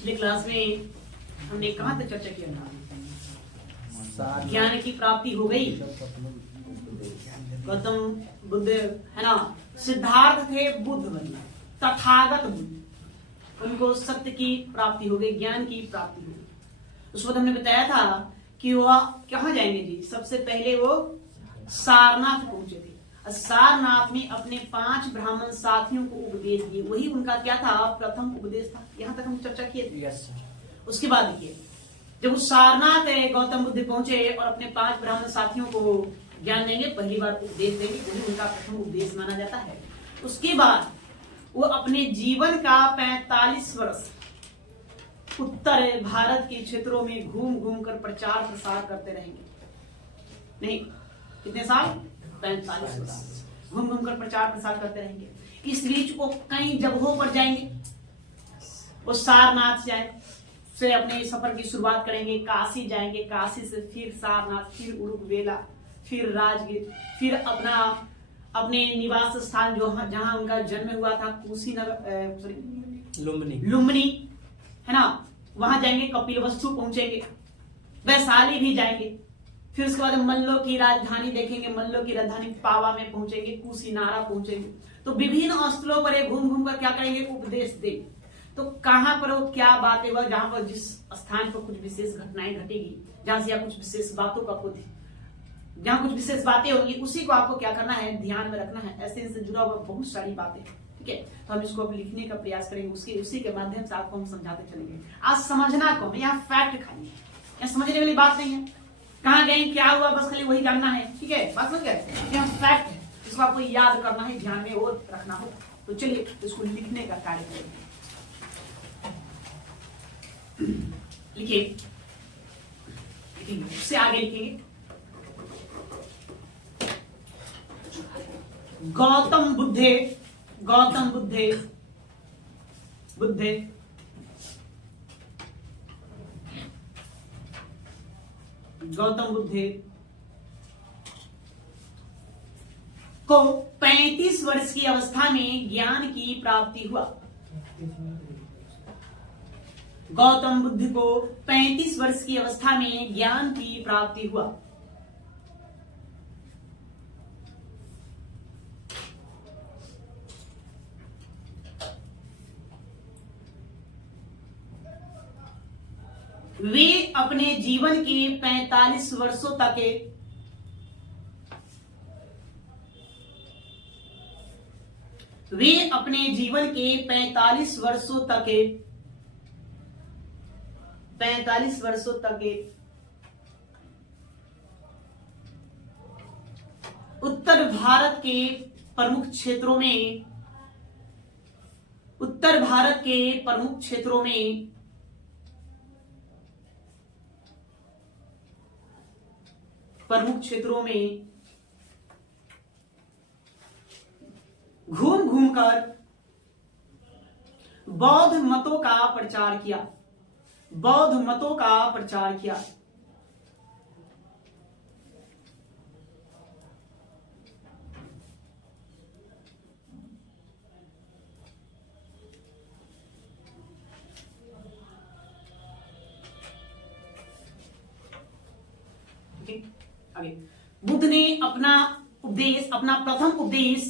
पिछले क्लास में हमने कहाँ तक चर्चा किया था? ज्ञान की प्राप्ति हो गई, गौतम बुद्ध है ना, सिद्धार्थ थे बुद्ध बने, तथागत बुद्ध, उनको सत्य की प्राप्ति हो गई, ज्ञान की प्राप्ति हो गई। उस वक्त हमने बताया था कि वह कहाँ जाएंगे जी? सबसे पहले वो सारनाथ पहुंचे थे। सारनाथ में अपने 5 ब्राह्मण साथियों को उपदेश दिए, वही उनका क्या था? प्रथम उपदेश था। यहाँ तक हम चर्चा किए थे। Yes sir. उसके बाद देखिए, जब उस सारनाथ गौतम बुद्ध पहुंचे और अपने 5 ब्राह्मण साथियों को ज्ञान देंगे, पहली बार उपदेश देंगे, वही उनका प्रथम उपदेश माना जाता है। उसके बाद वो अपने जीवन का 45 वर्ष उत्तर भारत के क्षेत्रों में घूम घूम कर प्रचार प्रसार करते रहेंगे। नहीं, कितने साल? 45 वर्ष घूम घूम कर प्रचार प्रसार करते रहेंगे। इस बीच वो कई जगहों पर जाएंगे। वो सारनाथ से अपने सफर की शुरुआत करेंगे, काशी जाएंगे, काशी से फिर सारनाथ, फिर उरुकवेला, फिर राजगीर, फिर अपने निवास स्थान जो जहां उनका जन्म हुआ था, कुशीनगर, लुम्बिनी है ना, वहां जाएंगे, कपिलवस्तु पहुंचेंगे, वैशाली भी जाएंगे, फिर उसके बाद मल्लो की राजधानी देखेंगे, मल्लो की राजधानी पावा में पहुंचेंगे, कुशीनारा पहुंचेंगे। तो विभिन्न स्थलों पर घूम घूम कर क्या करेंगे? उपदेश देंगे। तो कहां पर वो क्या बातें हुआ, जहां पर जिस स्थान पर कुछ विशेष घटनाएं घटेगी, जहां से या कुछ विशेष बातों का आपको, जहां कुछ विशेष बातें होंगी, उसी को आपको क्या करना है? ध्यान में रखना है। ऐसे इनसे जुड़ा हुआ बहुत सारी बातें, ठीक है। तो हम इसको अब लिखने का प्रयास करेंगे, उसी के माध्यम से आपको हम समझाते चलेंगे। आज समझना कौन, यहाँ फैक्ट खाली है, यहाँ समझने वाली बात नहीं है। कहाँ गए, क्या हुआ, बस खाली वही जानना है, ठीक है। बात समझ गए? यहाँ फैक्ट है, इसको आपको याद करना है, ध्यान में वो रखना हो। तो चलिए इसको लिखने का कार्य करेंगे। लिखिए, उससे आगे लिखेंगे। गौतम बुद्धे गौतम बुद्धे को 35 वर्ष की अवस्था में ज्ञान की प्राप्ति हुआ। गौतम बुद्ध को 35 वर्ष की अवस्था में ज्ञान की प्राप्ति हुआ। वे अपने जीवन के 45 वर्षों तक उत्तर भारत के प्रमुख क्षेत्रों में घूम घूम कर बौद्ध मतों का प्रचार किया। आगे, बुद्ध ने अपना प्रथम उपदेश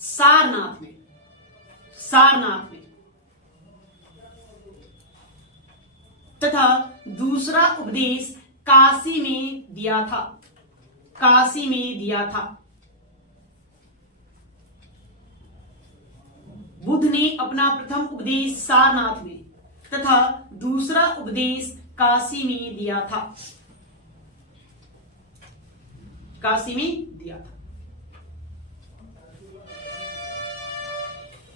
सारनाथ में तथा दूसरा उपदेश काशी में दिया था। बुद्ध ने अपना प्रथम उपदेश सारनाथ में तथा दूसरा उपदेश काशी में दिया था।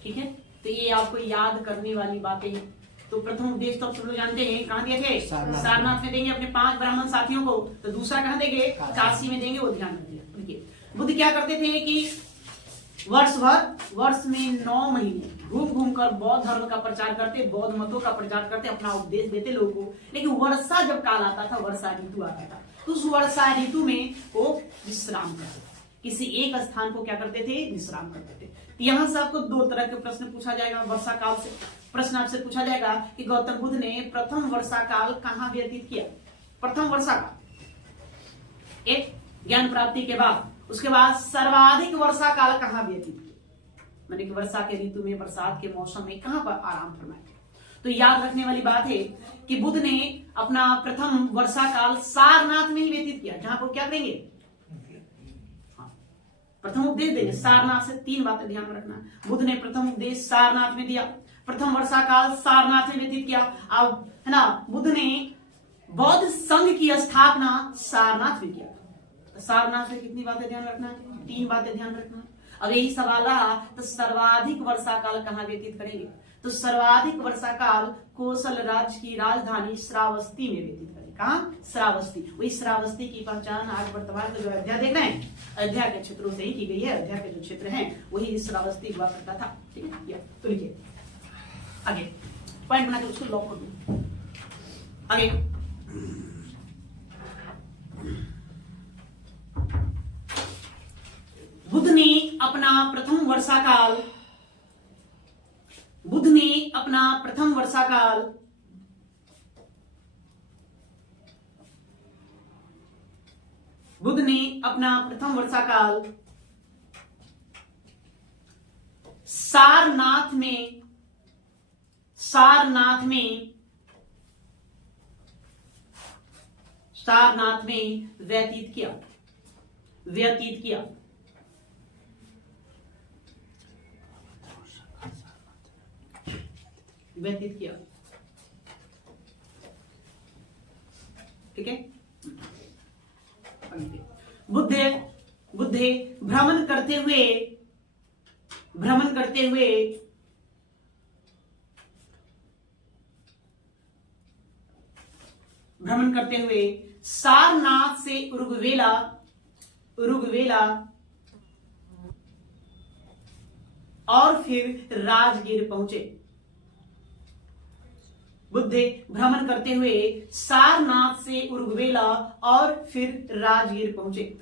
ठीक है, तो ये आपको याद करने वाली बातें हैं। तो प्रथम उपदेश तो आप सब लोग जानते हैं, कहां दिए थे? सारनाथ में देंगे अपने 5 ब्राह्मण साथियों को। तो दूसरा कहां देंगे? काशी में देंगे, वो ध्यान रखिए। देखिए, बुद्ध क्या करते थे कि वर्ष में 9 महीने घूम घूम कर बौद्ध धर्म का प्रचार करते, बौद्ध मतों का प्रचार करते, अपना उपदेश देते लोगों को। लेकिन वर्षा जब काल आता था, वर्षा ऋतु आता था, तो उस वर्षा ऋतु में वो विश्राम करते थे, किसी एक स्थान को क्या करते थे, विश्राम करते थे। यहां से आपको 2 तरह के प्रश्न पूछा जाएगा वर्षा काल से। प्रश्न आपसे पूछा जाएगा कि गौतम बुद्ध ने प्रथम वर्षा काल कहां व्यतीत किया। प्रथम वर्षा काल एक ज्ञान प्राप्ति के बाद, उसके बाद सर्वाधिक वर्षा काल कहां व्यतीत किया, माने कि वर्षा के ऋतु में, बरसात के मौसम में कहां पर आराम फरमाया। तो याद रखने वाली बात है कि बुद्ध ने अपना प्रथम वर्षा काल सारनाथ में ही व्यतीत किया, जहां पर क्या करेंगे, प्रथम उपदेश देंगे सारनाथ से। 3 बातें ध्यान में रखना। बुद्ध ने प्रथम उपदेश सारनाथ में दिया, प्रथम वर्षा काल सारनाथ में व्यतीत किया। अब है ना, बुद्ध ने बौद्ध संघ की स्थापना सारनाथ में किया। तो सारनाथ से कितनी बातें ध्यान रखना है, 3 बातें ध्यान रखना। अब यही सवाल रहा, तो सर्वाधिक वर्षा काल कहां व्यतीत करेंगे। तो सर्वाधिक वर्षा काल कोसल राज्य की राजधानी श्रावस्ती में व्यतीत करेंगे। कहां, श्रावस्ती। वही श्रावस्ती की पहचान आज वर्तमान में जो अयोध्या देख रहे हैं, अयोध्या के क्षेत्रों से ही की गई है। अयोध्या के जो क्षेत्र हैं वही श्रावस्ती हुआ करता था। ठीक है, तो लिखिए आगे, पॉइंट बना के उसको लॉक कर दो। आगे बुद्ध ने अपना प्रथम वर्षा काल, बुद्ध ने अपना प्रथम वर्षा काल बुद्ध ने अपना प्रथम वर्षा काल सारनाथ में व्यतीत किया। ठीक है, बुद्ध भ्रमण करते हुए सारनाथ से उरुग्वेला और फिर राजगीर पहुंचे। बुद्ध भ्रमण करते हुए सारनाथ से उरुग्वेला और फिर राजगीर पहुंचे।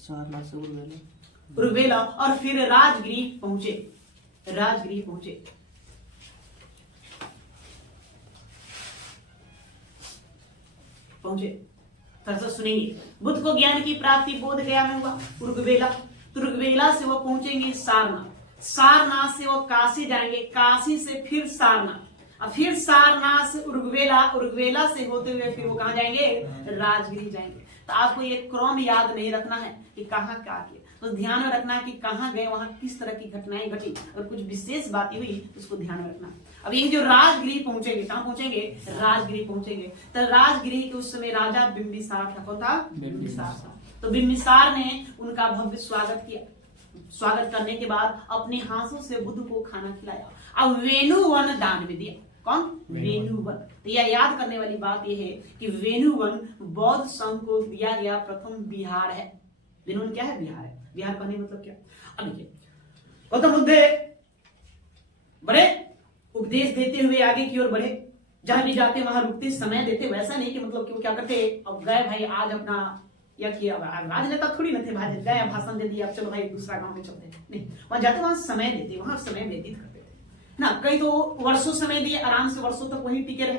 सारनाथ से उरुग्वेला और फिर राजगीर पहुंचे। सुनेंगे। बुद्ध को ज्ञान की प्राप्ति बोध गया में हुआ, उरुग्वेला से वो पहुंचेंगे सारनाथ से वो काशी जाएंगे, काशी से फिर सारनाथ, और फिर सारनाथ से उरुग्वेला से होते हुए फिर वो कहां जाएंगे, राजगिरी जाएंगे। तो आपको ये क्रम याद नहीं रखना है कि कहां क्या किया, तो ध्यान में रखना है कि कहां गए, वहां किस तरह की घटनाएं घटी, और कुछ विशेष बातें हुई तो उसको ध्यान में रखना। अब ये जो राजगिरी पहुंचेंगे, कहां पहुंचेंगे, राजगिरी पहुंचेंगे। तो राजगिरी के उस समय राजा बिंबिसार था। कौन था, बिंबिसार था। तो बिंबिसार ने उनका भव्य स्वागत किया। स्वागत करने के बाद अपने हाथों से बुद्ध को खाना खिलाया। अब वेणुवन दान में दिया। कौन, वेणुवन। तो यह याद करने वाली बात यह है कि वेणुवन बौद्ध संघ को दिया गया प्रथम बिहार है। वेणुवन क्या है, बिहार है। बिहार कहने मतलब क्या। अब देखिए, गौतम बुद्ध बड़े उपदेश देते हुए आगे की ओर बढ़े, जहां भी जाते वहां रुकते, समय देते। वैसा नहीं कि मतलब कि वो क्या करते, अब गए भाई आज अपना या किया, राजनेता थोड़ी न थे, भाई गए भाषण दे दिया, अब चलो भाई दूसरा गांव में चलते। नहीं, वहां जाते वहां समय देते, वहां समय व्यतीत करते थे ना। कई तो वर्षों समय दिए, आराम से वर्षों तक वहीं टिके रहे।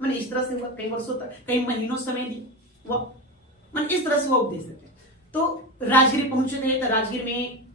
मैंने इस तरह से हुआ, कई वर्षों तक, कई महीनों समय दी वो, मैंने इस तरह से वो उपदेश देते। तो राजगिरी पहुंचे थे, तो राजगिर में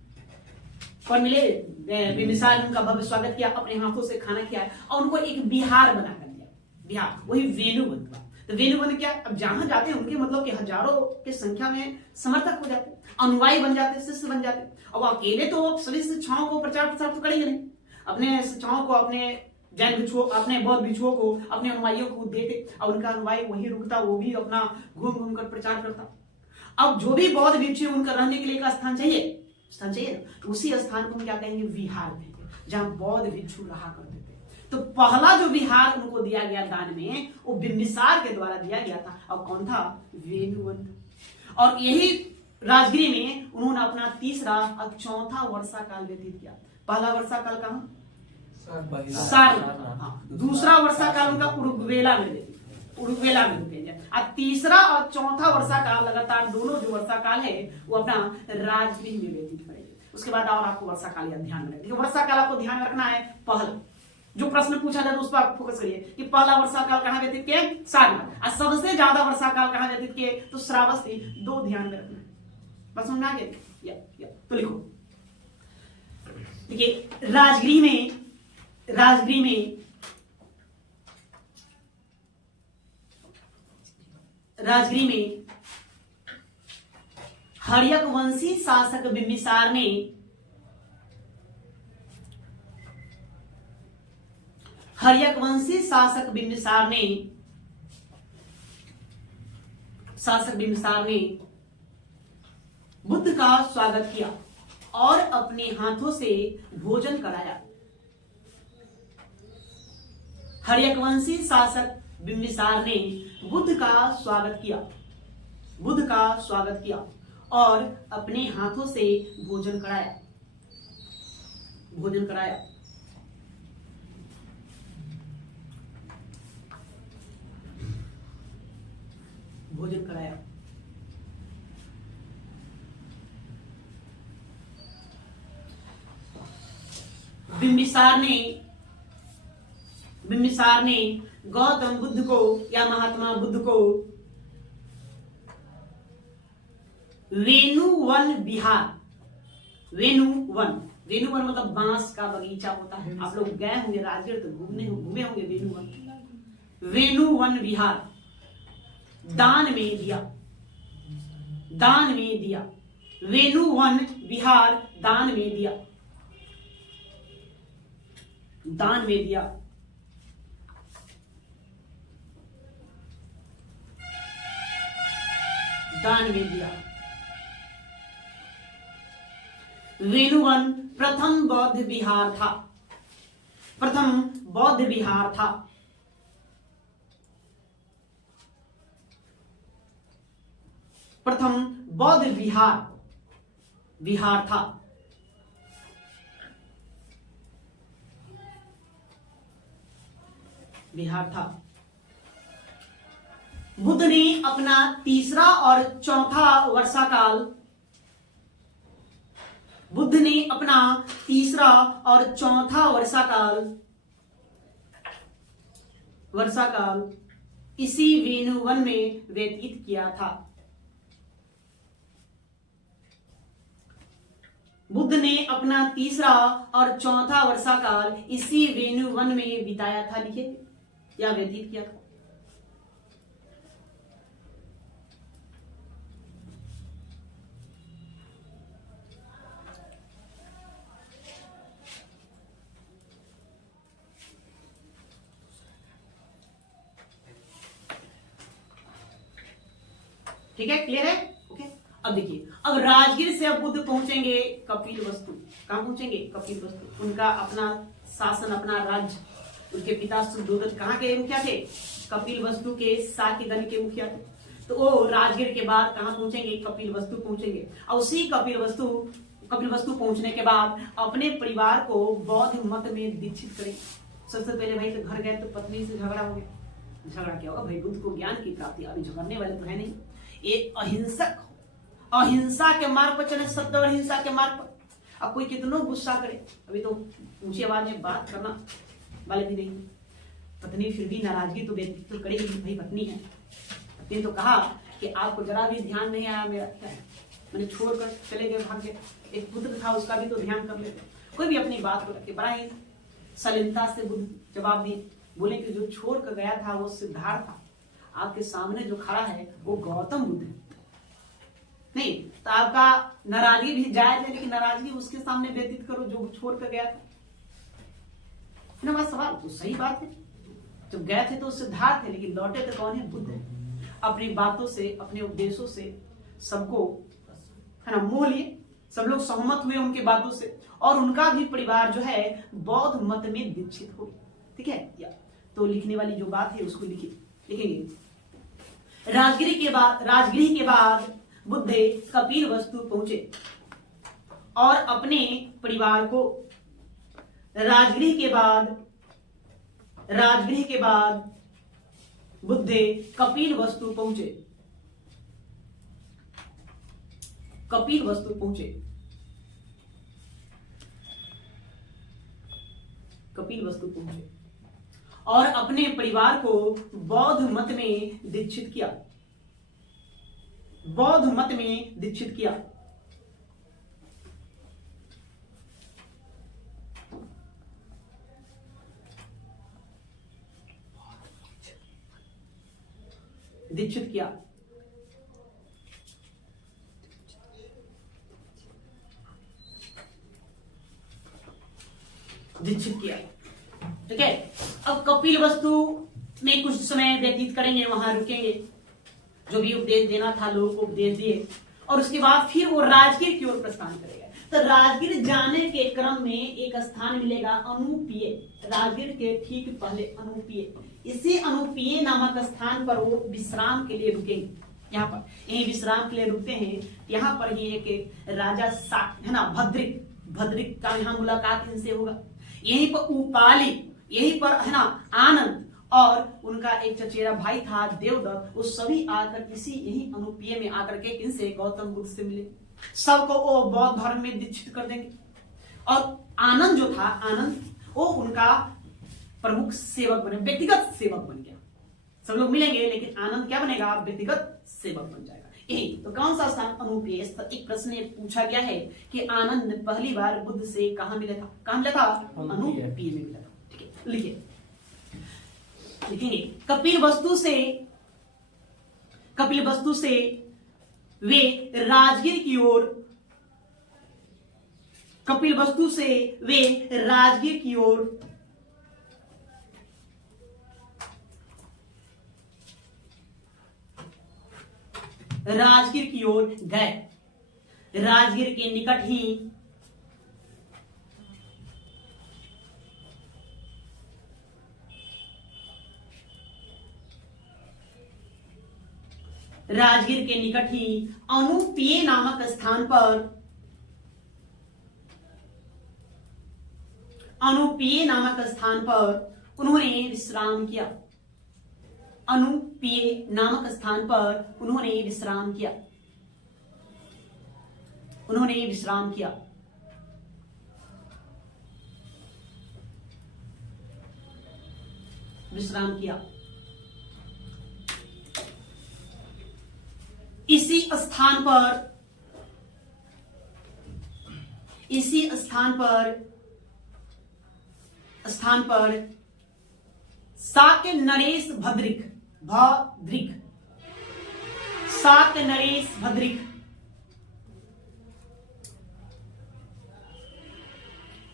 कौन मिले, बिंबिसार ने उनका भव्य स्वागत किया, अपने हाथों से खाना खिलाया और उनको एक बिहार बनाकर दिया। बिहार वही वेणुवन था। तो वेणुवन क्या, अब जहां जाते हैं उनके मतलब कि हजारों के संख्या में समर्थक हो जाते, अनुयायी बन जाते, शिष्य बन जाते। अब अकेले तो सभी शिक्षाओं को प्रचार प्रसार तो करेंगे नहीं, अपने शिक्षाओं को, अपने जैन भिक्षुओं, अपने बौद्ध भिक्षुओं को, अपने अनुयायियों को देते, और उनका अनुयायी वही रुकता, वो भी अपना घूम घूम कर प्रचार करता। अब जो भी बौद्ध भिक्षु, उनका रहने के लिए एक स्थान चाहिए ना, उसी स्थान को हम क्या कहेंगे, विहार कहेंगे, जहां बौद्ध भिक्षु रहा करते थे। तो पहला जो विहार उनको दिया गया दान में, वो बिंबिसार के द्वारा दिया गया था। और कौन था? वेणुवन। और यही राजगिरी में उन्होंने अपना तीसरा और चौथा वर्षा काल व्यतीत किया। पहला वर्षा काल कहाँ? सारनाथ। हाँ, दूसरा वर्षा काल उनका उरुग्वेला में रुके। और तीसरा और चौथा वर्षा काल लगातार दोनों जो वर्षा काल है वो अपना राजगिरी में व्यतीत करेंगे। उसके बाद और आपको वर्षा काल या ध्यान में रखिए। वर्षा काल आपको ध्यान रखना है। पहला जो प्रश्न पूछा जाए तो उस पर आप फोकस करिए कि पहला वर्षा काल कहाँ व्यतीत किए? सारनाथ। और सबसे ज्यादा वर्षा काल कहाँ व्यतीत किए? तो श्रावस्ती। दो ध्यान में रखना है। बस समझ में आ गया? तो लिखो। देखिए राजगिरी में हर्यक वंशी शासक बिंबिसार ने बुद्ध का स्वागत किया और अपने हाथों से भोजन कराया। हर्यकवंशी शासक बिंबिसार ने बुद्ध का स्वागत किया और अपने हाथों से भोजन कराया। बिंबिसार ने गौतम बुद्ध को या महात्मा बुद्ध को वेणुवन मतलब बांस का बगीचा होता है। आप लोग गए होंगे राजगीर तो घूमे होंगे। वेणुवन विहार दान में दिया। वेणुवन विहार दान में दिया। वेणुवन प्रथम बौद्ध विहार था। बुद्ध ने अपना तीसरा और चौथा वर्षा काल इसी वेणुवन में व्यतीत किया था। बुद्ध ने अपना तीसरा और चौथा वर्षा काल इसी वेणुवन में बिताया था। लिखे या व्यतीत किया था। ठीक है, क्लियर है? ओके। अब देखिए, अब राजगीर से अब बुद्ध पहुंचेंगे कपिलवस्तु। कहां पहुंचेंगे? कपिलवस्तु। उनका अपना शासन, अपना राज्य, उनके पिता शुद्धोदक कहाँ के मुखिया थे? कपिलवस्तु के साकेगण के मुखिया थे। तो वो राजगीर के बाद कहां पहुंचेंगे? कपिलवस्तु पहुंचेंगे। और उसी कपिलवस्तु पहुंचने के बाद अपने परिवार को बौद्ध मत में दीक्षित करेंगे। सबसे पहले भाई तो घर गए तो पत्नी से झगड़ा हो गया। झगड़ा क्या होगा भाई? बुद्ध को ज्ञान की प्राप्ति। अभी झगड़ने वाले तो है नहीं। ये अहिंसा के मार्ग पर चले, सत्य और अहिंसा के मार्ग पर। अब कोई कितना गुस्सा करे, अभी तो ऊंची आवाज में बात करना वाले भी नहीं। पत्नी फिर भी नाराजगी तो व्यतीत तो करेगी, भाई पत्नी है। पत्नी तो कहा कि आपको जरा भी ध्यान नहीं आया मेरा, क्या है? मैंने छोड़कर चले गए, भाग गए। एक पुत्र था, उसका भी तो ध्यान कर लेते। कोई भी अपनी बात को रखे। बड़ा ही सलीलता से बुद्ध जवाब दिए। बोले कि जो छोड़ कर गया था वो सिद्धार्थ था। आपके सामने जो खड़ा है वो गौतम बुद्ध है। नहीं तो आपका नाराजगी भी जायज है, लेकिन नाराजगी उसके सामने व्यतीत करो जो छोड़ कर गया था ना। बात सवाल तो सही बात है। जब गए थे तो सिद्धार्थ थे, लेकिन लौटे तो कौन है? बुद्ध है। अपनी बातों से, अपने उपदेशों से सबको है ना मोह लिए। सब लोग सहमत हुए उनके बातों से, और उनका भी परिवार जो है बौद्ध मत में दीक्षित हो। ठीक है। तो लिखने वाली जो बात है उसको लिखेंगे। राजगिरी के बाद बुद्ध कपिल वस्तु पहुंचे और अपने परिवार को राजगृह के बाद बुद्ध कपिल वस्तु पहुंचे। और अपने परिवार को बौद्ध मत में दीक्षित किया। ठीक है। अब कपिल वस्तु में कुछ समय व्यतीत करेंगे, वहां रुकेंगे, जो भी उपदेश देना था लोगों को उपदेश दिए, और उसके बाद फिर वो राजगीर की ओर प्रस्थान करेगा। तो राजगीर जाने के क्रम में एक स्थान मिलेगा अनुपीय। राजगीर के ठीक पहले अनुपीय, इसी अनुपीय नामक स्थान पर वो विश्राम के लिए रुकेंगे। यहाँ पर यही विश्राम के लिए रुकते हैं। यहाँ पर ही एक राजा है ना, भद्रिक का यहाँ मुलाकात इनसे होगा। यहीं पर उपाली, यहीं पर है ना आनंद, और उनका एक चचेरा भाई था देवदत्त, वो सभी आकर इसी यही अनुपीय में आकर के इनसे गौतम बुद्ध से मिले। सबको वो बौद्ध धर्म में दीक्षित कर देंगे। और आनंद जो था, आनंद वो उनका प्रमुख सेवक बने, व्यक्तिगत सेवक बन गया। सब लोग मिलेंगे लेकिन आनंद क्या बनेगा, व्यक्तिगत सेवक बन जाएगा। यही तो कौन सा स्थान, अनुपीय। एक प्रश्न पूछा गया है कि आनंद पहली बार बुद्ध से कहां मिला था, अनुपीय में मिला था। ठीक है, लिखेंगे कपिल वस्तु से वे राजगीर की ओर गए। राजगीर के निकट ही अनुपीय नामक स्थान पर उन्होंने विश्राम किया। इसी स्थान पर शाक्य नरेश भद्रिक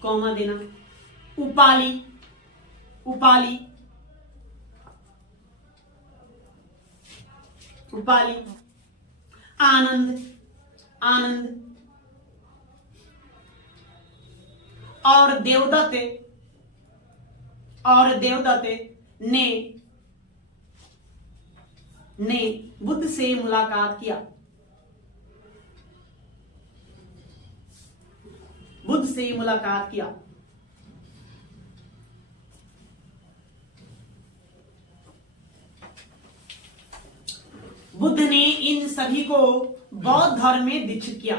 कौमा देना, उपाली आनंद और देवदत्त ने बुद्ध से मुलाकात किया। बुद्ध ने इन सभी को बौद्ध धर्म में दीक्षित किया।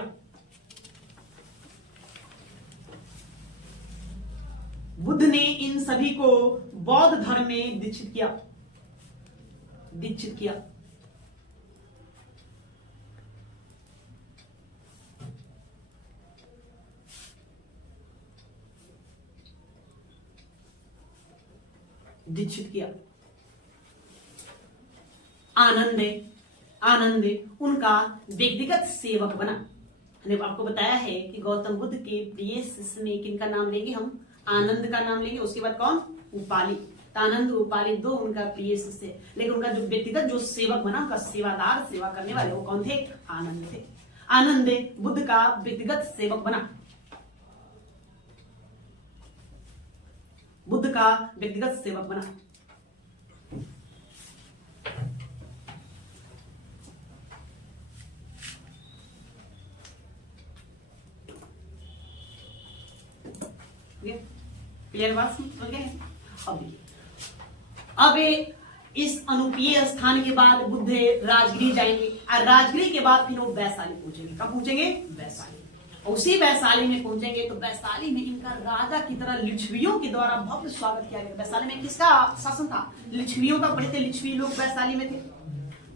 आनंद उनका व्यक्तिगत सेवक बना। हमने आपको बताया है कि गौतम बुद्ध के प्रिय शिष्य में किनका नाम लेंगे हम, आनंद का नाम लेंगे। उसके बाद कौन, उपाली। आनंद उपाली दो उनका प्रिय शिष्य, लेकिन उनका जो व्यक्तिगत जो सेवक बना, उनका सेवादार, सेवा करने वाले, वो कौन थे, आनंद थे। आनंद बुद्ध का व्यक्तिगत सेवक बना। बुद्ध का व्यक्तिगत सेवक बना। क्लियर बात समझ गए? अब इस अनुपीय स्थान के बाद बुद्ध राजगिरी जाएंगे और राजगिरी के बाद फिर वो वैशाली पहुंचेंगे। कब पहुंचेंगे? वैशाली। उसी वैशाली में पहुंचेंगे तो वैशाली में इनका राजा की तरह लिच्छवियों के द्वारा भव्य स्वागत किया गया। वैशाली में किसका शासन था? लिच्छवियों का। बड़े थे लिच्छवी लोग वैशाली में थे,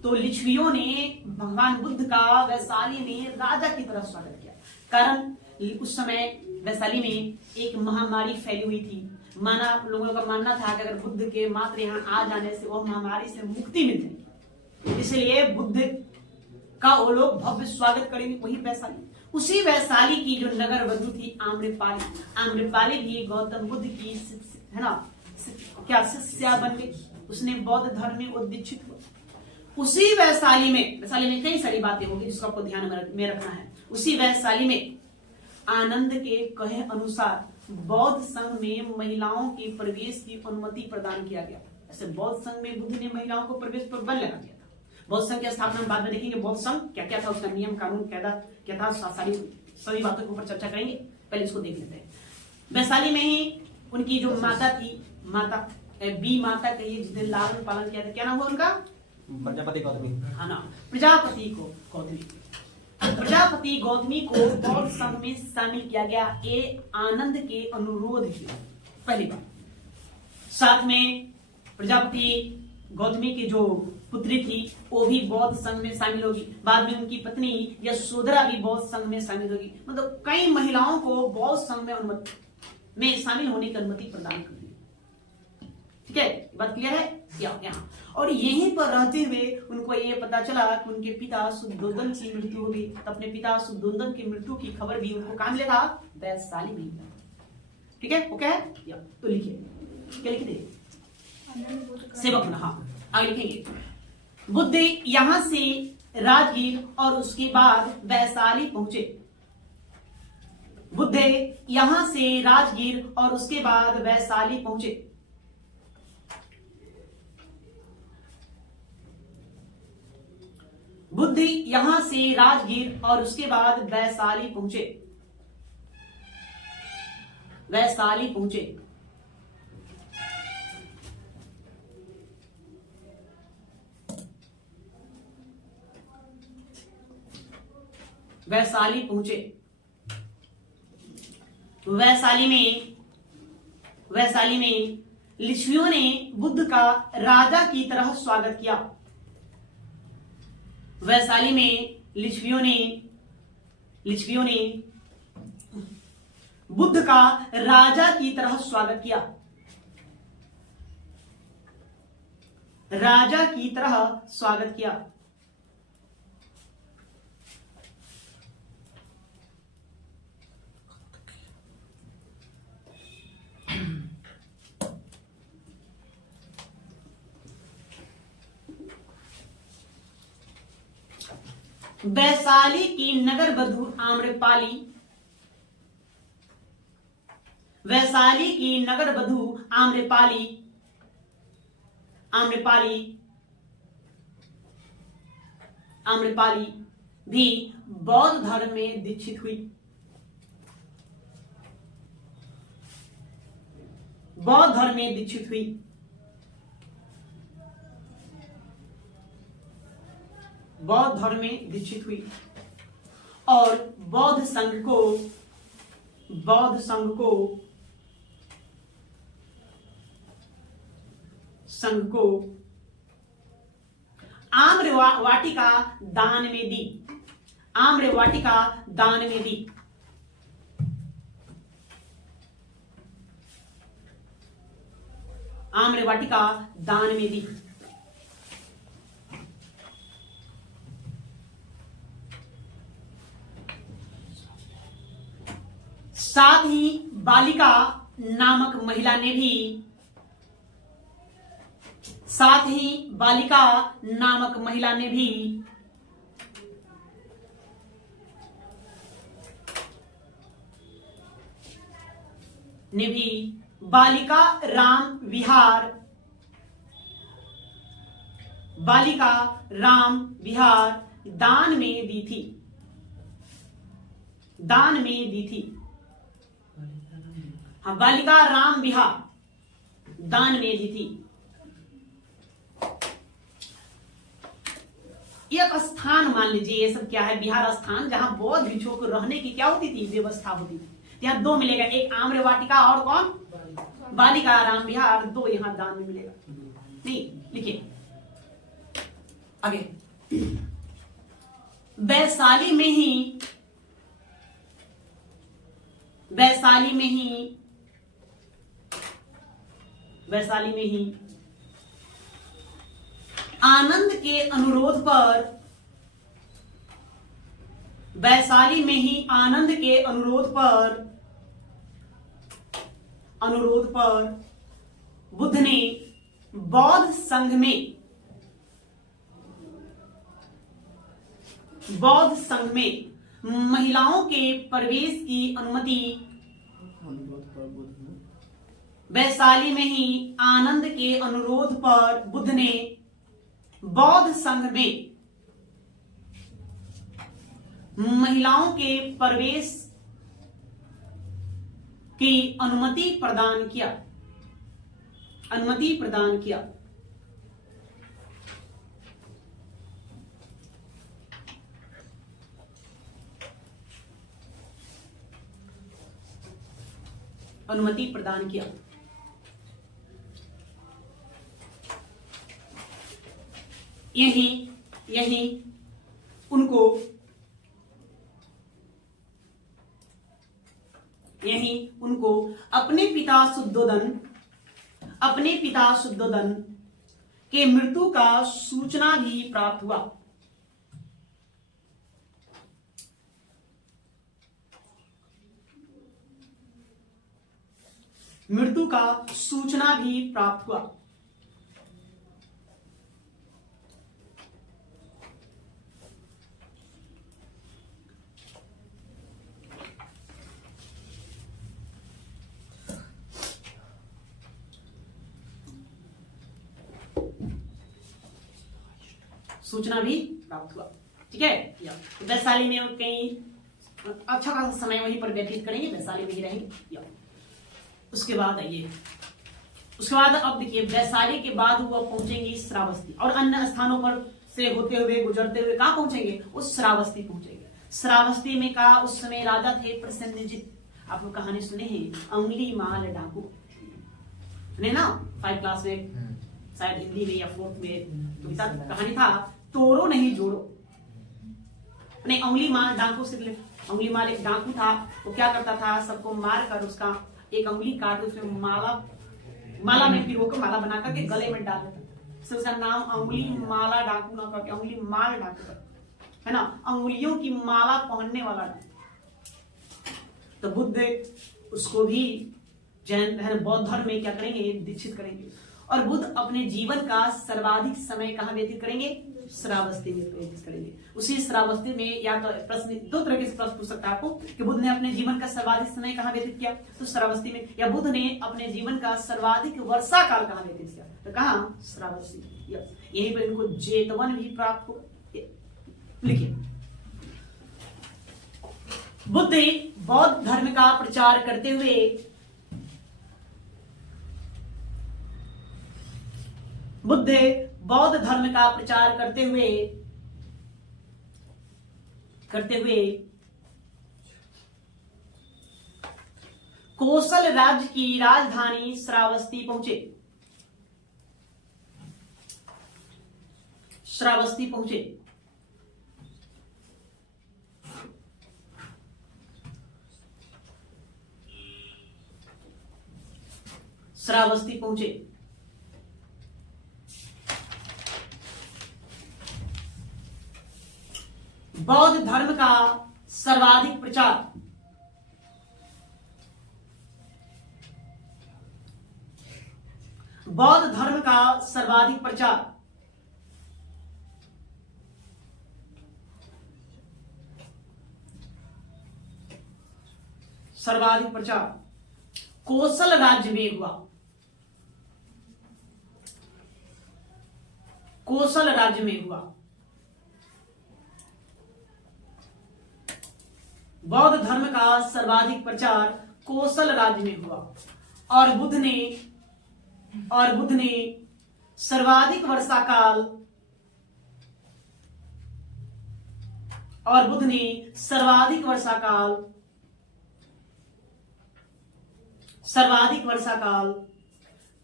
तो लिच्छवियों ने भगवान बुद्ध का वैशाली में राजा की तरह स्वागत किया। कारण उस समय वैशाली में एक महामारी फैली हुई थी। लोगों का मानना था कि अगर बुद्ध के मात्र यहाँ आ जाने से वह महामारी से मुक्ति मिल जाएगी, इसलिए बुद्ध का वो लोग भव्य स्वागत करेंगे वही वैशाली। उसी वैशाली की जो नगर वधु थी आम्रपाली, आम्रपाली भी गौतम बुद्ध की है ना क्या शिष्या बन गई। उसने बौद्ध धर्म में उद्दीक्षित हुआ। उसी वैशाली में कई सारी बातें होगी जिसको आपको ध्यान में रखना है। उसी वैशाली में आनंद के कहे अनुसार बौद्ध संघ में महिलाओं के प्रवेश की अनुमति प्रदान किया गया। ऐसे बौद्ध संघ में बुद्ध ने महिलाओं को प्रवेश पर बल लगा दिया था। बौद्ध संघ की स्थापना हम बाद में देखेंगे। बौद्ध संघ क्या क्या था, उसका नियम कानून क्या था, सारी सभी बातों के ऊपर चर्चा करेंगे। पहले इसको देख लेते हैं। वैशाली में ही उनकी जो माता थी, बी माता कहिए, जिसने लालन पालन किया था, क्या नाम हुआ उनका? प्रजापति गौतमी। हाँ ना, प्रजापति गौतमी को बौद्ध संघ में शामिल किया गया। ये आनंद के अनुरोध की पहली बात। साथ में प्रजापति गौतमी की जो पुत्री थी वो भी बौद्ध संघ में शामिल होगी। बाद में उनकी पत्नी यशोधरा भी बौद्ध संघ में शामिल होगी। मतलब कई महिलाओं को बौद्ध संघ में शामिल होने की अनुमति प्रदान कर दी। ठीक है, बात क्लियर है? यहाँ और यहीं पर रहते हुए उनको ये पता चला कि उनके पिता शुद्धोदन की मृत्यु हो गई। तो अपने पिता शुद्धोदन की मृत्यु की खबर भी उनको कहां मिला था? वैशाली में। ठीक है, ओके है? तो लिखिए, क्या लिखे थे? सेवक बना। हाँ, आगे लिखेंगे। बुद्ध यहां से राजगीर और उसके बाद वैशाली पहुंचे। बुद्ध यहां से राजगीर और उसके बाद वैशाली पहुंचे। बुद्ध यहां से राजगीर और उसके बाद वैशाली पहुंचे। वैशाली पहुंचे। वैशाली में लिच्छवियों ने बुद्ध का राजा की तरह स्वागत किया। वैशाली में लिच्छवियों ने बुद्ध का राजा की तरह स्वागत किया। राजा की तरह स्वागत किया। वैशाली की नगर वधु आम्रपाली, वैशाली की नगर वधु आम्रपाली भी बौद्ध धर्म में दीक्षित हुई। बौद्ध धर्म में दीक्षित हुई। बौद्ध धर्म में दीक्षित हुई और बौद्ध संघ को आम्र वाटिका दान में दी। आम्र वाटिका दान में दी। आम्र वाटिका दान में दी। साथ ही बालिका नामक महिला ने भी बालिका राम विहार, बालिका राम विहार दान में दी थी, दान में दी थी। हाँ, बालिका राम विहार दान में दी थी। एक स्थान मान लीजिए, ये सब क्या है, बिहार स्थान, जहां बौद्ध भिक्षुओं को रहने की क्या होती थी, व्यवस्था होती थी। यहाँ दो मिलेगा, एक आम्र वाटिका और कौन, बालिका राम विहार, दो यहाँ दान में मिलेगा। नहीं, लिखिए आगे। वैशाली में ही, वैशाली में ही, वैशाली में ही आनंद के अनुरोध पर, वैशाली में ही आनंद के अनुरोध पर, अनुरोध पर बुद्ध ने बौद्ध संघ में, बौद्ध संघ में महिलाओं के प्रवेश की अनुमति, वैशाली में ही आनंद के अनुरोध पर बुद्ध ने बौद्ध संघ में महिलाओं के प्रवेश की अनुमति प्रदान किया, अनुमति प्रदान किया। अनुमति प्रदान किया। यही यही उनको, यही उनको अपने पिता शुद्धोदन, अपने पिता शुद्धोदन के मृत्यु का सूचना भी प्राप्त हुआ। मृत्यु का सूचना भी प्राप्त हुआ। सूचना भी प्राप्त हुआ। ठीक है, वैशाली में कहीं अच्छा खासा समय वहीं पर व्यतीत करेंगे, वैशाली में ही रहेंगे। उसके बाद आइए, उसके बाद अब देखिए, वैशाली के बाद वो पहुंचेंगे श्रावस्ती, और अन्य स्थानों पर से होते हुए गुजरते हुए कहां पहुंचेंगे, उस श्रावस्ती पहुंचेंगे। श्रावस्ती में कहा उस समय राजा थे प्रसेनजित। आप लोग कहानी सुने हैं, अंगुली माल डाकू, सुने ना 5 क्लास में, शायद हिंदी में या 4th में कहानी था, तोड़ो नहीं जोड़ो। नहीं, अंगुली माल डाकू से, अंगुली माल एक डाकू था, वो क्या करता था, सबको मार कर उसका एक अंगुली काट उसमें माला में फिर वो माला बना करके गले में डाल देता था। इससे उसका नाम अंगुली माला डाकू ना करके अंगुली माल डाकू है ना, अंगुलियों की माला पहनने वाला डाकू। तो बुद्ध उसको भी जैन बौद्ध धर्म में क्या करेंगे, दीक्षित करेंगे। और बुद्ध अपने जीवन का सर्वाधिक समय कहां व्यतीत करेंगे, श्रावस्ती में व्यतीत करेंगे। उसी श्रावस्ती में, या तो प्रश्न दो तरह के प्रश्न पूछ सकता है आपको कि बुद्ध ने अपने जीवन का सर्वाधिक समय कहां व्यतीत किया, तो श्रावस्ती में, या बुद्ध ने अपने जीवन का सर्वाधिक वर्षा काल कहां व्यतीत किया, तो कहां, श्रावस्ती। यहीं पर इनको जेतवन भी प्राप्त हुआ। लिखिए, बुद्ध बौद्ध धर्म का प्रचार करते हुए, बुद्ध बौद्ध धर्म का प्रचार करते हुए कोसल राज्य की राजधानी श्रावस्ती पहुंचे, श्रावस्ती पहुंचे। श्रावस्ती पहुंचे। बौद्ध धर्म का सर्वाधिक प्रचार, बौद्ध धर्म का सर्वाधिक प्रचार, सर्वाधिक प्रचार। कोसल राज्य में हुआ। कोसल राज्य में हुआ। बौद्ध धर्म का सर्वाधिक प्रचार कोसल राज्य में हुआ और बुद्ध ने सर्वाधिक वर्षा काल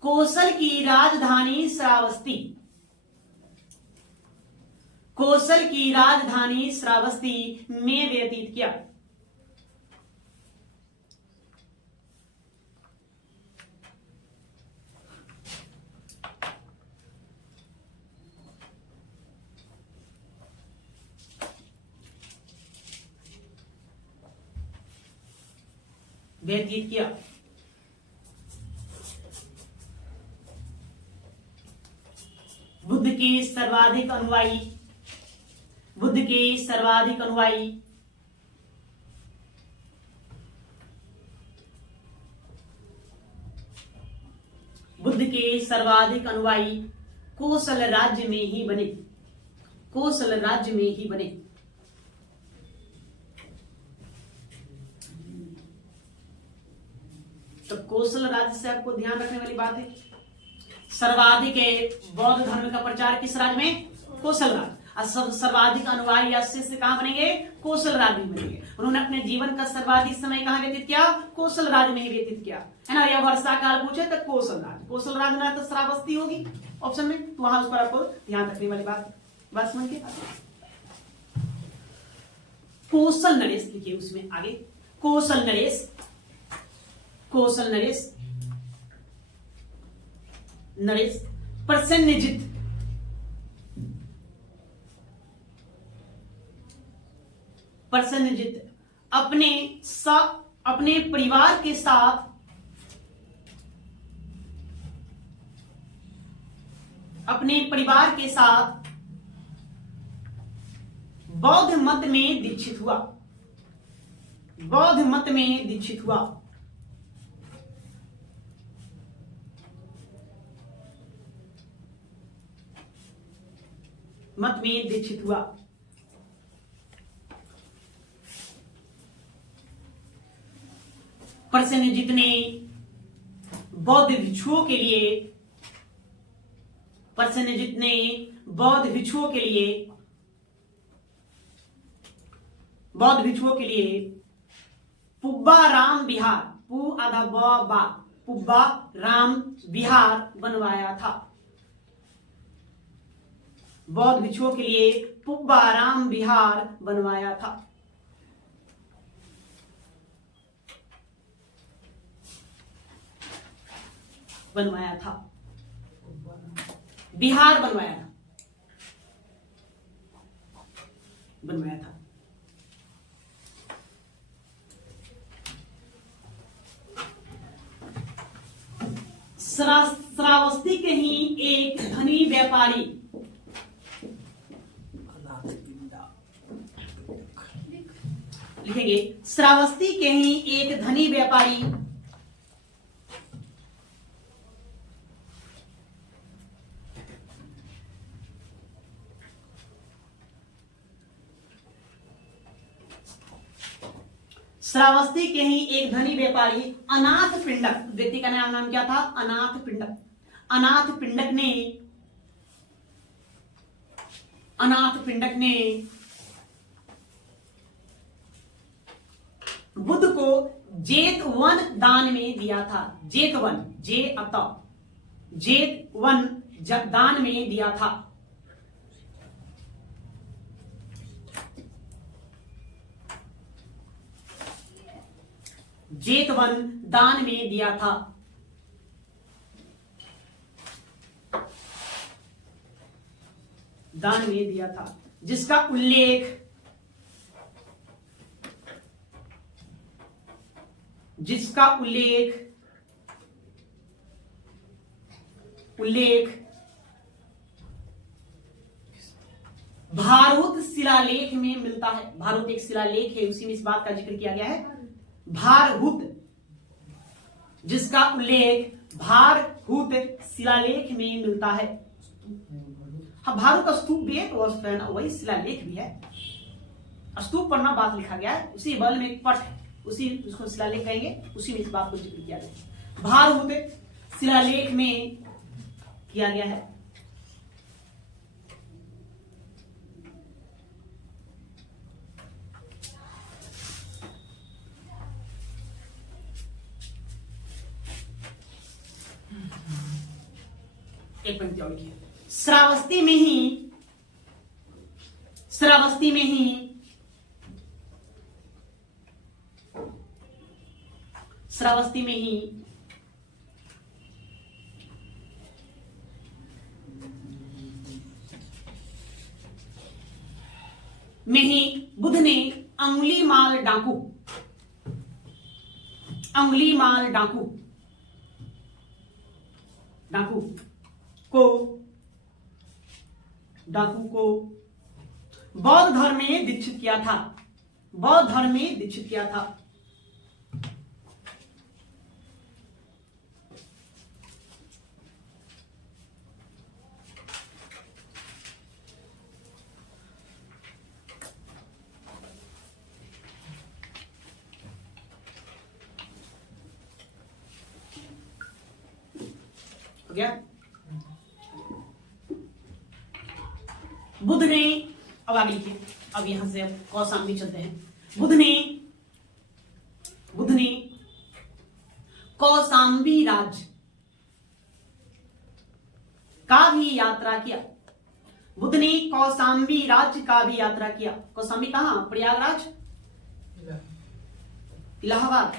कोसल की राजधानी श्रावस्ती में व्यतीत किया। बुद्ध के सर्वाधिक अनुयायी बुद्ध के सर्वाधिक अनुयायी कोसल राज्य में ही बने। तो कोसल राज्य से आपको ध्यान रखने वाली बात है, सर्वाधिक बौद्ध धर्म का प्रचार किस राज्य में? कोसल राज्य। सर्वाधिक अनुयायी या शिष्य कहां बनेंगे? कोसल राज्य में बनेंगे। उन्होंने अपने जीवन का सर्वाधिक समय कहां व्यतीत किया? कोसल राज्य में ही व्यतीत किया, है ना। या वर्षा काल पूछे तो कोसल राज्य ना तो श्रावस्ती होगी ऑप्शन में, तो वहां उस पर आपको ध्यान रखने वाली बात समझ के। कोसल नरेश लिखिए उसमें आगे, कोसल नरेश प्रसन्नजित अपने परिवार के साथ बौद्ध मत में दीक्षित हुआ। प्रसन्नजित ने बौद्ध भिक्षुओं के लिए पुब्बा राम विहार बनवाया था। बौद्ध भिक्षुओं के लिए पुब्बा राम विहार बनवाया था। बिहार बनवाया था। श्रावस्ती के ही एक धनी व्यापारी लिखेंगे, श्रावस्ती के ही एक धनी व्यापारी अनाथ पिंडक, व्यक्ति का नाम क्या था? अनाथ पिंडक ने बुद्ध को जेतवन दान में दिया था। जेतवन दान में दिया था। जेतवन दान में दिया था। जिसका उल्लेख भारूत शिलालेख में मिलता है। भारूत एक शिलालेख है, उसी में इस बात का जिक्र किया गया है। भारहूत जिसका उल्लेख भारहूत शिलालेख में मिलता है। हाँ, भारत का स्तूप भी है तो वही शिलालेख भी है। स्तूप पर ना बात लिखा गया है, उसी बल में एक पट है, उसी उसको शिलालेख कहेंगे, उसी में इस बात को जिक्र किया गया। भारहूत शिलालेख में किया गया है। एक पंक्ति और लिखिए। श्रावस्ती में ही श्रावस्ती में ही बुध ने अंगुलीमाल डाकू को बौद्ध धर्म में दीक्षित किया था। हो गया। बुध ने, अब आगे लिखिए, अब यहां से अब कौशाम्बी चलते हैं। बुध ने कौशाम्बी राज्य का भी यात्रा किया। बुध ने कौशाम्बी राज्य का भी यात्रा किया। कौशाम्बी कहां? प्रयागराज, इलाहाबाद,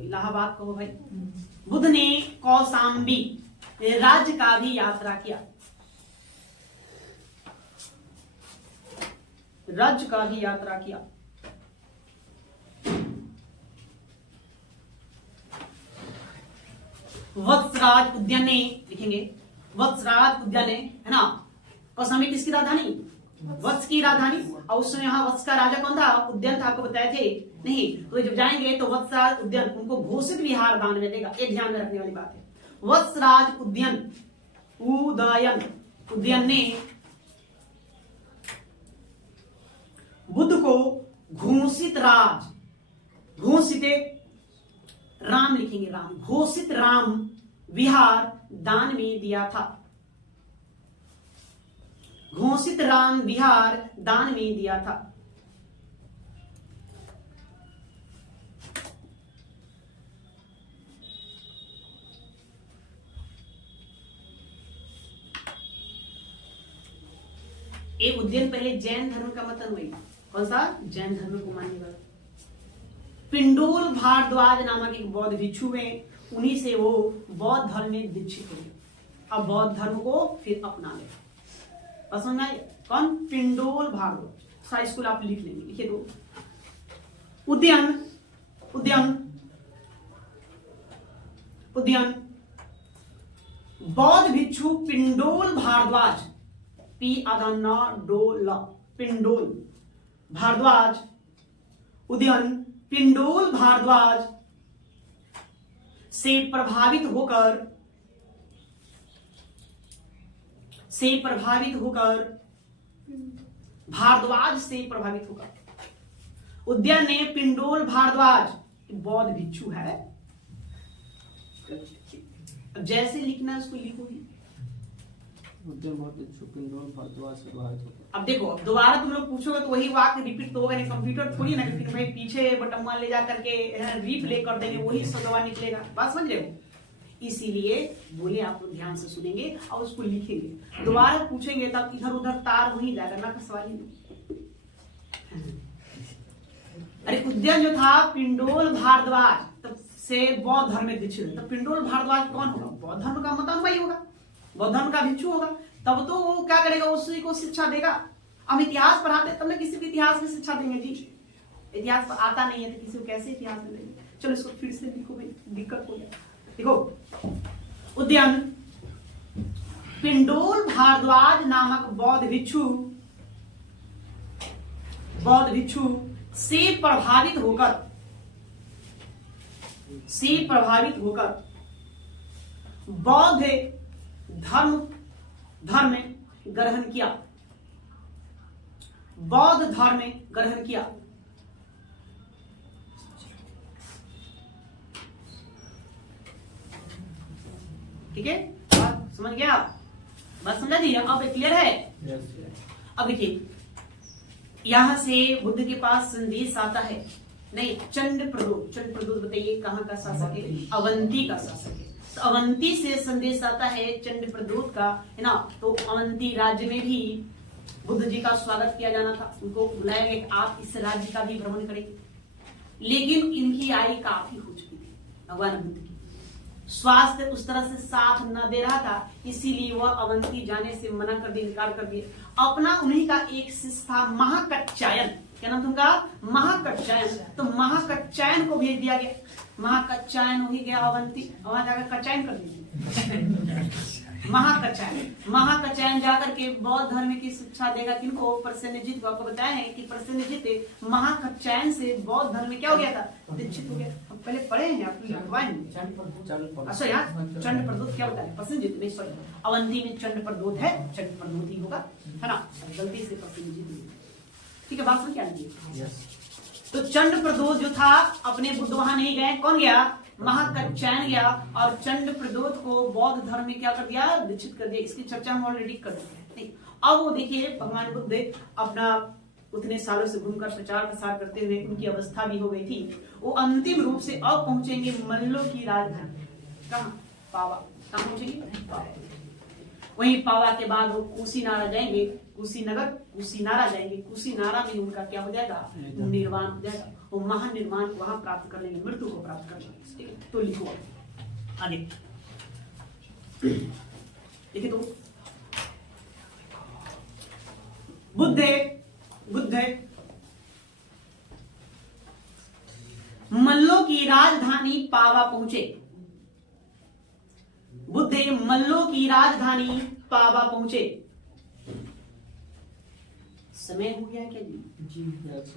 इलाहाबाद कहो भाई। बुध ने कौशाम्बी राज्य का भी यात्रा किया। राज्य का भी यात्रा किया। वत्सराज उद्यान ने, लिखेंगे वत्सराज उद्यान है ना। कौशाम्बी किसकी राजधानी? वत्स की राजधानी। और उस समय यहाँ वत्स का राजा कौन था? उद्यान था, आपको बताए थे नहीं? तो जब जाएंगे तो वत्सराज उद्यान उनको घोषित विहार दान में देगा। एक ध्यान में रखने वाली बात है। वत्सराज उद्यान ने बुद्ध को घोषित राम विहार दान में दिया था। घोषित राम विहार दान में दिया था। एक उद्यान पहले जैन धर्म का मत हुई। कौन सा? जैन धर्म को मानने वाला पिंडोल भारद्वाज नामक एक बौद्ध भिक्षु में, उन्हीं से वो बौद्ध धर्म में दीक्षित हुए। अब बौद्ध धर्म को फिर अपना ले। पसंद आए? कौन? पिंडोल भारद्वाज। सारा स्कूल आप लिख लेंगे, लिखे दो। उद्यान बौद्ध भिक्षु पिंडोल भारद्वाज, पिंडोल भारद्वाज, उद्यान पिंडोल भारद्वाज से प्रभावित होकर उद्यान ने पिंडोल भारद्वाज, बौद्ध भिक्षु है, जैसे लिखना उसको लिखोगे। अब देखो, अब दोबारा तुम लोग पूछोगे तो वही वाक्य रिपीट तो होगा नहीं। कंप्यूटर थोड़ी ना कि तुम्हें पीछे बटन ले जा करके रीप्ले कर देंगे, वही सदवा निकलेगा। बात समझ रहे हो? इसीलिए बोले आप लोग ध्यान से सुनेंगे और उसको लिखेंगे। दोबारा पूछेंगे तब इधर उधर तार वही जाएगा ना, सवाल ही नहीं। अरे उद्यान जो था पिंडोल भारद्वाज तब से बौद्ध धर्म में दीक्षित। तो पिंडोल भारद्वाज कौन होगा? बौद्ध धर्म का मतानुयायी होगा, बौद्ध धर्म का भिक्षु होगा। तब तो वो क्या करेगा? उसी को शिक्षा देगा। हम इतिहास पढ़ाते तब ना किसी भी इतिहास में शिक्षा देंगे जी। इतिहास आता नहीं है तो किसी को कैसे इतिहास में देंगे? चलो इसको फिर से लिखो भाई, दिक्कत हो जाए। देखो, उद्यान पिंडोल भारद्वाज नामक बौद्ध भिक्षु से प्रभावित होकर से प्रभावित होकर बौद्ध धर्म ग्रहण किया। बौद्ध धर्म ग्रहण किया। ठीक है, बात समझ गया? बात समझा दी? अब क्लियर है? अब देखिए, यहां से बुद्ध के पास संदेश आता है। नहीं, चंड प्रदोत बताइए कहां का शासक है? अवंती का शासक है। तो अवंती से संदेश आता है चंड प्रदोत का, है ना। तो अवंती राज्य में भी बुद्ध जी का स्वागत किया जाना था। उनको बुलाया गया कि आप इस राज्य का भी भ्रमण करेंगे। लेकिन इनकी आयु काफी हो चुकी थी। भगवान बुद्ध की स्वास्थ्य उस तरह से साथ न दे रहा था, इसीलिए वह अवंती जाने से मना कर दिया, इनकार कर दिया। अपना उन्हीं का एक शिष्य था महाकच्चायन। क्या नाम तुमका? महाकच्चायन। तो महाकच्चायन को भेज दिया गया। महाकच्चायन हो ही गया अवंती, वहां जाकर कच्चायन कर दीजिए। महाकच्चायन जाकर के बौद्ध धर्म की शिक्षा देगा। किनको? प्रसेनजित को। आपको बताया है कि प्रसेनजित महाकच्चायन से बौद्ध धर्म में क्या हो गया था? दीक्षित हो गया। हम पहले पढ़े हैं, आपको लिखवाए हैं। अच्छा, यहाँ चंड प्रदोत क्या बताया? प्रसेनजित में, सॉरी, अवंती में चंड प्रदोत है, चंड प्रदोत ही होगा, है ना। गलती से प्रसेनजित। ठीक है, बात समझ क्या लीजिए। तो चंड प्रदोत जो था, अपने बुद्ध वहां नहीं गए। कौन गया? महाकच्चायन गया और चंड प्रदोत को बौद्ध धर्म में क्या कर दिया? दीक्षित कर दिया। इसकी चर्चा हम ऑलरेडी कर चुके हैं। अब वो देखिए, भगवान बुद्ध अपना उतने सालों से घूमकर प्रचार प्रसार करते हुए उनकी अवस्था भी हो गई थी। वो अंतिम रूप से अब पहुंचेंगे मल्लों की राजधानी। कहाँ? पावा। कहाँ पहुंचेंगे? पावा। वहीं पावा के बाद वो कुशीनारा जाएंगे, कुशीनारा जाएंगे। कुशीनारा में उनका क्या हो जाएगा? निर्वाण हो जाएगा। वो महानिर्वाण को वहां प्राप्त कर लेंगे, मृत्यु को प्राप्त कर लेंगे। ठीक है, तो लिखो आगे। देखिए, तो बुद्ध मल्लों की राजधानी पावा पहुंचे। बुद्ध मल्लों की राजधानी पावा पहुंचे। समय हो गया क्या जी?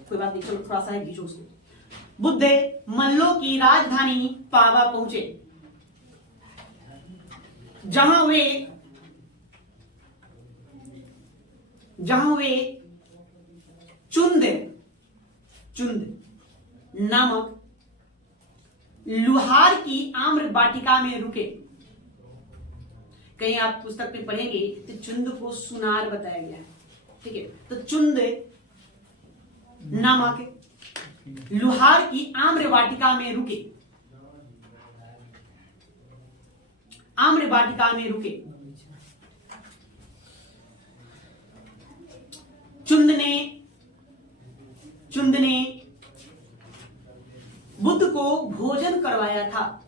कोई बात नहीं, चलो थोड़ा सा है खींचो उसको। बुद्ध मल्लों की राजधानी पावा पहुंचे, जहां वे चुंद नामक लुहार की आम्र वाटिका में रुके। कहीं आप पुस्तक में पढ़ेंगे तो चुंद को सुनार बताया गया है। ठीक है, तो चुंद नामक लुहार की आम्र वाटिका में रुके। आम्र वाटिका में रुके। चुंद ने बुद्ध को भोजन करवाया था।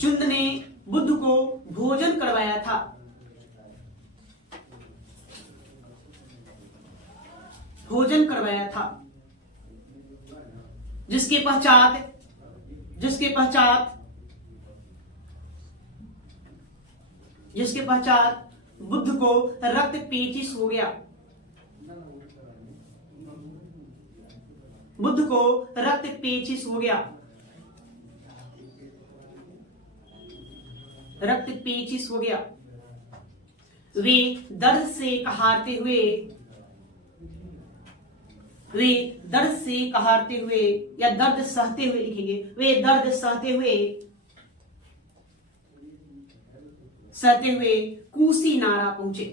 चुंद ने बुद्ध को भोजन करवाया था। जिसके पश्चात बुद्ध को रक्त पेचिश हो गया। रक्त पेचिश हो गया। वे दर्द से कहारते हुए या दर्द सहते हुए लिखेंगे। वे दर्द सहते हुए कुशीनारा पहुंचे।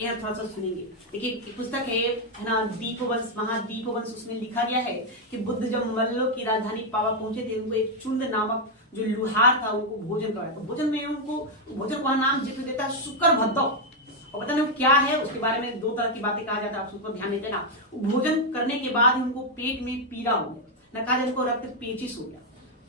यह थोड़ा सा सुनेंगे। देखिए, पुस्तक है ना, दीपवंश, महादीपवंश। उसमें लिखा गया है कि बुद्ध जब मल्लों की राजधानी पावा पहुंचे थे, उनको एक चुंद नामक जो लुहार था उनको भोजन कराया। तो भोजन में उनको भोजन का नाम जिक्र देता है शुक्र भद्दव। और पता नहीं क्या है, उसके बारे में दो तरह की बातें कहा जाता है, आप उसको ध्यान देते ना। भोजन करने के बाद उनको पेट में पीड़ा हो गया, न कहा जाए उनको रक्त पेचिश हो गया,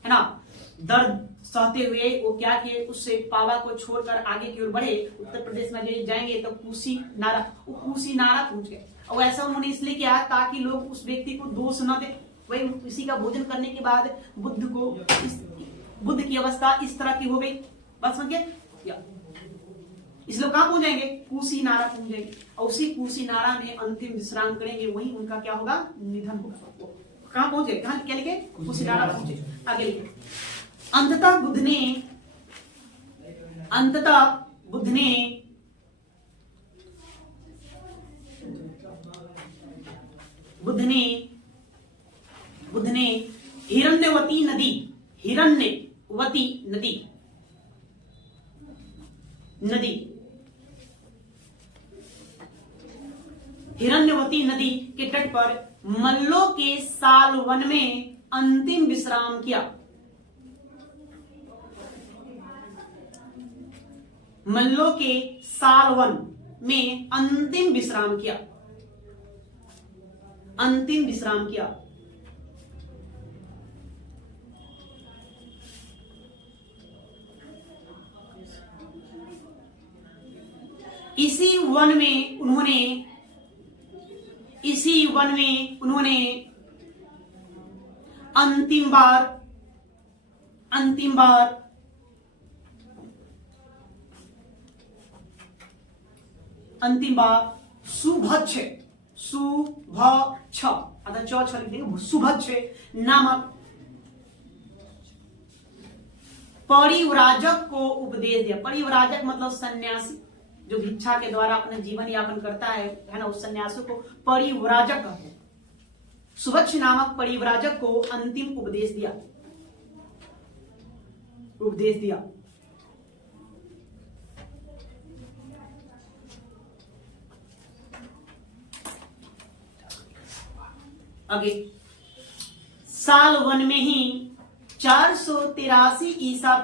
है ना। दर्द सहते हुए वो क्या किए, उससे पावा को छोड़कर आगे की ओर बढ़े। उत्तर प्रदेश में जाएंगे तो कुशीनारा पहुंच गए। और ऐसा उन्होंने इसलिए किया ताकि लोग उस व्यक्ति को दोष न दे। वही इसी का भोजन करने के बाद बुद्ध की अवस्था इस तरह की हो गई। बात समझ गए? इस लोग कहां पहुंचेंगे? कुशीनारा पहुंचेंगे और उसी कुशीनारा में अंतिम विश्राम करेंगे। वहीं उनका क्या होगा? निधन होगा। कहां पहुंचे? कहां क्या लिखे? कुशीनारा पहुंचे। आगे लिखे अंततः बुद्ध ने हिरण्यवती नदी के तट पर मल्लों के सालवन में अंतिम विश्राम किया। मल्लों के सालवन में अंतिम विश्राम किया। इसी वन में उन्होंने अंतिम बार सुभच्छ अतः चौछ लिख देंगे, सुभच्छ नामक परिव्राजक को उपदेश दिया। परिव्राजक मतलब सन्यासी, जो भिक्षा के द्वारा अपना जीवन यापन करता है ना, उस सन्यासी को परिव्राजक कहते हैं। सुभच्छ नामक परिव्राजक को अंतिम उपदेश दिया। आगे साल वन में ही 483 ईसा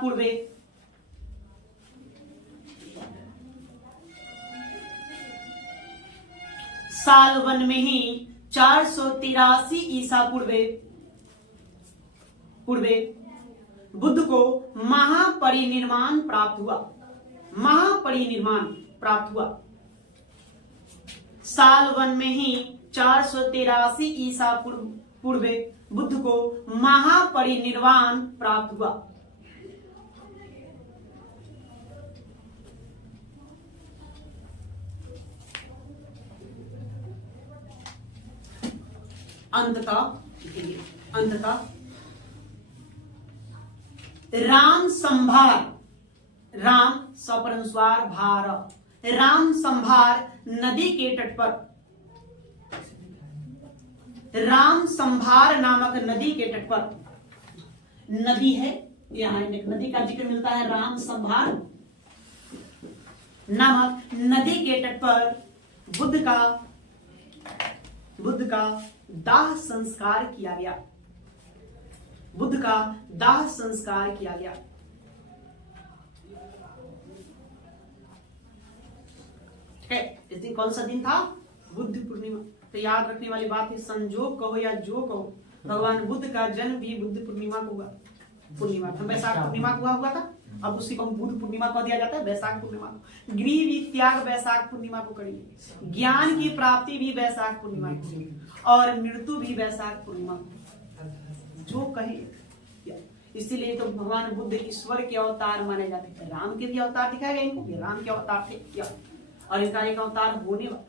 पूर्वे पूर्वे बुद्ध को महापरिनिर्वाण प्राप्त हुआ। साल वन में ही 483 ईसा पूर्वे बुद्ध को महापरिनिर्वाण प्राप्त हुआ। अंततः राम संभार नदी के तट पर, राम संभार नामक नदी के तट पर, नदी है यहाँ नदी का जिक्र मिलता है। राम संभार नामक नदी के तट पर बुद्ध का दाह संस्कार किया गया। ठीक है, इस दिन कौन सा दिन था? बुद्ध पूर्णिमा। तो याद रखने वाली बात है, संजोग कहो या जो कहो, भगवान बुद्ध का जन्म भी बुद्ध पूर्णिमा को हुआ। वैशाख पूर्णिमा को हुआ था, अब उसी को बुद्ध पूर्णिमा कह दिया जाता है। वैशाख पूर्णिमा को गृह त्याग वैशाख पूर्णिमा को करेंगे, ज्ञान की प्राप्ति भी वैशाख पूर्णिमा को, और मृत्यु भी वैशाख पूर्णिमा को, जो कहे। इसीलिए तो भगवान बुद्ध ईश्वर के अवतार माने जाते हैं। राम के भी अवतार दिखाए गए इनको, राम के अवतार थे, और इनका एक अवतार होने वाला,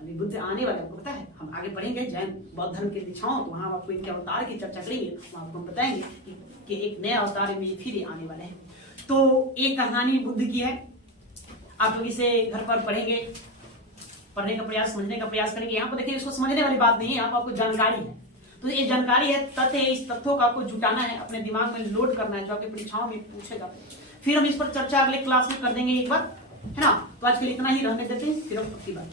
अभी बुद्ध आने वाले, आपको पता है। हम आगे पढ़ेंगे जैन बौद्ध धर्म के दीक्षाओं, तो वहां आपको इनके अवतार की चर्चा करेंगे, वहां आपको बताएंगे कि एक नया अवतार में फिर आने वाले हैं। तो एक कहानी बुद्ध की है, आप लोग इसे घर पर पढ़ेंगे, पढ़ने का प्रयास, समझने का प्रयास करेंगे। यहाँ पर देखिए, इसको समझने वाली बात नहीं है, यहाँ पर आपको जानकारी है। तो ये जानकारी है, तथ्य है, इस तथ्यों का आपको जुटाना है, अपने दिमाग में लोड करना है, जो आपके परीक्षाओं में पूछे जाते हैं। फिर हम इस पर चर्चा अगले क्लास में कर देंगे एक बार, है ना। तो आज के लिए इतना ही रहने देते हैं, फिर हम अगली बात